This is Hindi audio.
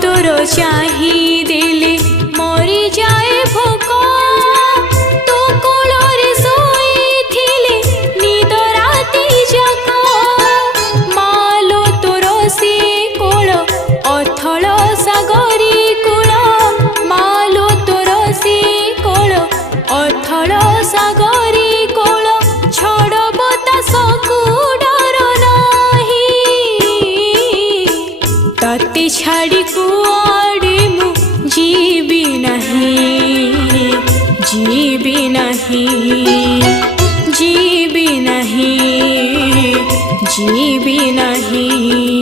तोर चाही देले मरी जाए भोक तो कोଳରେ ଶୋଇଥିଲି ନିଦ ରାତି ଯାକ ମାଲୋ ତୋର ସେ କୋଳ ଅଥଳ ସାଗରୀ କୂଳ ମାଲୋ ତୋର ସେ କୋଳ ଅଥଳ ସାଗରୀ କୋଳ ଛଡ଼ ବତାସକୁ ଡର ନାହିଁ ତତେ ଛାଡ଼ି କୁଆଡ଼େ ମୁଁ ଯିବି ନାହିଁ जीवी नहीं जीवी नहीं जीवी नहीं।